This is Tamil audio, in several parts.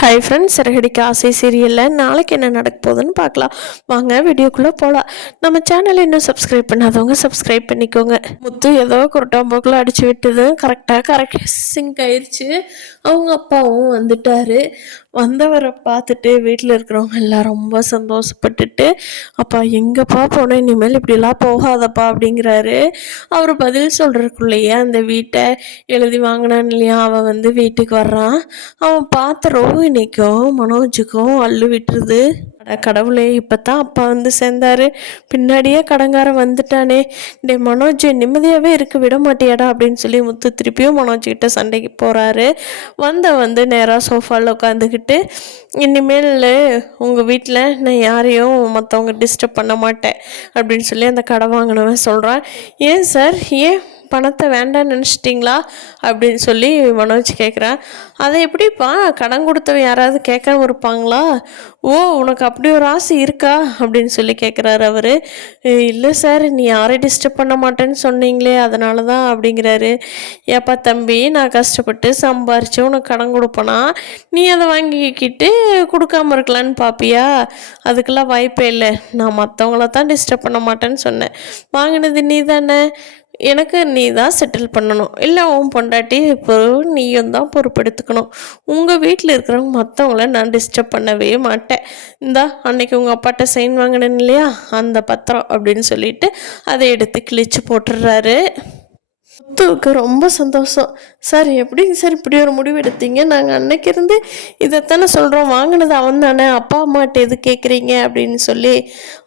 ஹாய் ஃப்ரெண்ட்ஸ், சிறகடிக்க ஆசை சீரியலில் நாளைக்கு என்ன நடக்க போகுதுன்னு பார்க்கலாம். வாங்க வீடியோக்குள்ளே போகலாம். நம்ம சேனலை இன்னும் சப்ஸ்கிரைப் பண்ணாதவங்க சப்ஸ்கிரைப் பண்ணிக்கோங்க. முத்து ஏதோ குருட்டாம்போக்கில் அடித்து விட்டுது. கரெக்ட் சிங்க் ஆயிடுச்சு. அவங்க அப்பாவும் வந்துட்டாரு. வந்தவரை பார்த்துட்டு வீட்டில் இருக்கிறவங்க எல்லாம் ரொம்ப சந்தோஷப்பட்டுட்டு, அப்பா எங்கப்பா போனேன், இனிமேல் இப்படிலாம் போகாதப்பா அப்படிங்கிறாரு. அவர் பதில் சொல்கிறதுக்குள்ளேயே அந்த வீட்டை எழுதி வாங்கினான் இல்லையா, அவன் வீட்டுக்கு வர்றான். அவன் பார்த்த ரோஹிணிக்கும் மனோஜுக்கும் அள்ளு விட்டுருது. கடவுளே, இப்போ தான் அப்பா சேர்ந்தாரு, பின்னாடியே கடங்காரன் வந்துட்டானே, டே மனோஜ் நிம்மதியாகவே இருக்க விட மாட்டியாடா அப்படின்னு சொல்லி முத்து திருப்பியும் மனோஜ்கிட்ட சண்டைக்கு போகிறாரு. நேராக சோஃபாவில் உட்காந்துக்கிட்டு, இனிமேல் உங்கள் வீட்டில் நான் யாரையும் மற்றவங்க டிஸ்டர்ப் பண்ண மாட்டேன் அப்படின்னு சொல்லி அந்த கடை வாங்கினவன் சொல்கிறான். ஏன் சார், ஏன் பணத்தை வேண்டான்னு நினச்சிட்டிங்களா அப்படின்னு சொல்லி மனோஜ் கேட்குறான். அதை எப்படிப்பா, கடன் கொடுத்தவன் யாராவது கேட்காம இருப்பாங்களா? ஓ, உனக்கு அப்படி ஒரு ஆசை இருக்கா அப்படின்னு சொல்லி கேட்குறாரு அவர். இல்லை சார், நீ யாரையும் டிஸ்டர்ப் பண்ண மாட்டேன்னு சொன்னீங்களே, அதனால தான் அப்படிங்கிறாரு. ஏப்பா தம்பி, நான் கஷ்டப்பட்டு சம்பாரித்து உனக்கு கடன் கொடுப்பேனா, நீ அதை வாங்கிக்கிட்டு கொடுக்காம இருக்கலான்னு பார்ப்பியா? அதுக்கெல்லாம் வாய்ப்பே இல்லை. நான் மற்றவங்கள தான் டிஸ்டர்ப் பண்ண மாட்டேன்னு சொன்னேன். வாங்கினது நீ தானே, எனக்கு நீ தான் செட்டில் பண்ணணும், இல்லை உன் பொண்டாட்டி நீயும் தான் பொறுப்பெடுத்துக்கணும். உங்கள் வீட்டில் இருக்கிறவங்க மற்றவங்கள நான் டிஸ்டர்ப் பண்ணவே மாட்டேன். இந்தா அன்னைக்கு உங்கள் அப்பாட்ட சைன் வாங்கினேன் இல்லையா, அந்த பத்திரம் அப்படின்னு சொல்லிட்டு அதை எடுத்து கிழிச்சு போட்டுடுறாரு. முத்துவுக்கு ரொம்ப சந்தோஷம். சார், எப்படிங்க சார் இப்படி ஒரு முடிவு எடுத்தீங்க? நாங்கள் அன்னைக்கு இருந்து இதைத்தானே சொல்கிறோம், வாங்கினது அவன் தானே, அப்பா அம்மாட்ட எது கேட்குறீங்க அப்படின்னு சொல்லி.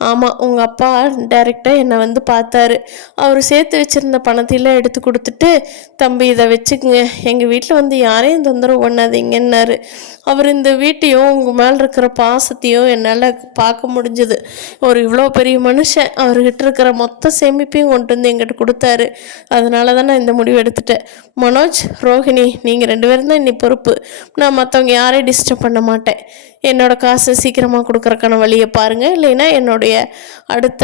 ஆமாம், உங்கள் அப்பா டைரெக்டாக என்னை பார்த்தாரு. அவர் சேர்த்து வச்சுருந்த பணத்தையெல்லாம் எடுத்து கொடுத்துட்டு, தம்பி இதை வச்சுக்குங்க, எங்கள் வீட்டில் யாரையும் தொந்தரவு பண்ணாதீங்கன்னாரு. அவர் இந்த வீட்டையும் உங்கள் மேலே இருக்கிற பாசத்தையும் என்னால் பார்க்க முடிஞ்சுது. ஒரு இவ்வளோ பெரிய மனுஷன் அவர்கிட்ட இருக்கிற மொத்த சேமிப்பையும் கொண்டு எங்கிட்ட கொடுத்தாரு. அதனால தான் நான் இந்த முடிவு எடுத்துட்டேன். மனோஜ், ரோஹிணி, நீங்கள் 2 பேரும் தான் இன்னி பொறுப்பு. நான் மற்றவங்க யாரையும் டிஸ்டர்ப் பண்ண மாட்டேன். என்னோடய காசை சீக்கிரமாக கொடுக்குறக்கான வழியை பாருங்கள், இல்லைன்னா என்னுடைய அடுத்த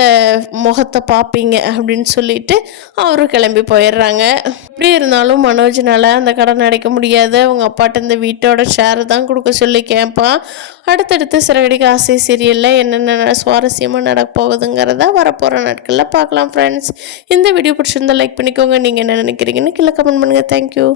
முகத்தை பார்ப்பீங்க அப்படின்னு சொல்லிட்டு அவரு கிளம்பி போயிடுறாங்க. எப்படி இருந்தாலும் மனோஜனால் அந்த கடன் அடைக்க முடியாது. அவங்க அப்பாட்ட இந்த வீட்டோட ஷேர் தான் கொடுக்க சொல்லி கேட்பான். அடுத்தடுத்து சிறகடிக்க ஆசை சீரியலில் என்னென்ன சுவாரஸ்யமாக நடக்க போகுதுங்கிறத வரப்போகிற நாட்களில் பார்க்கலாம் ஃப்ரெண்ட்ஸ். இந்த வீடியோ பிடிச்சிருந்தா லைக் பண்ணிக்கோங்க. நீங்கள் என்ன நினைக்கிறீங்கன்னு கீழே கமெண்ட் பண்ணுங்கள். தேங்க்யூ.